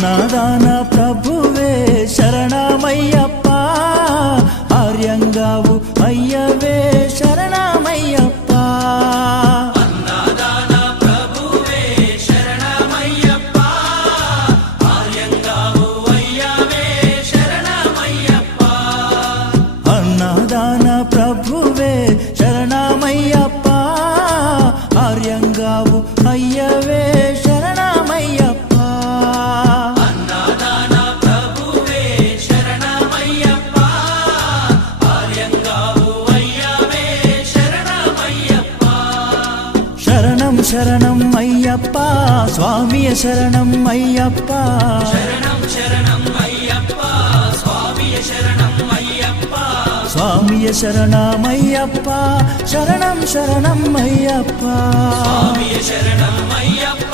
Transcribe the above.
అన్నదాన ప్రభువే శరణమయ్యప్ప, ఆర్యంగావు అయ్యవే శరణమయ్యప్ప. అన్నదాన ప్రభువే శరణమయ్యప్ప, ఆర్యంగావు అయ్యవే శరణమయ్యప్ప. అన్నదాన ప్రభువే శరణమయ్యప్ప, ఆర్యంగావు అయ్యవే శరణమయ్యప్ప. అన్నదాన ప్రభువే శరణమయ్యప్ప, ఆర్యంగావు అయ్యవే శరణమయ్యప్ప. శరణం శరణం అయ్యప్ప, స్వామియ శరణం అయ్యప్ప. శరణం శరణం అయ్యప్ప, స్వామియ శరణం అయ్యప్ప. స్వామియ శరణమయ్యప్ప, శరణం శరణం అయ్యప్ప. స్వామియ శరణం అయ్యప్ప,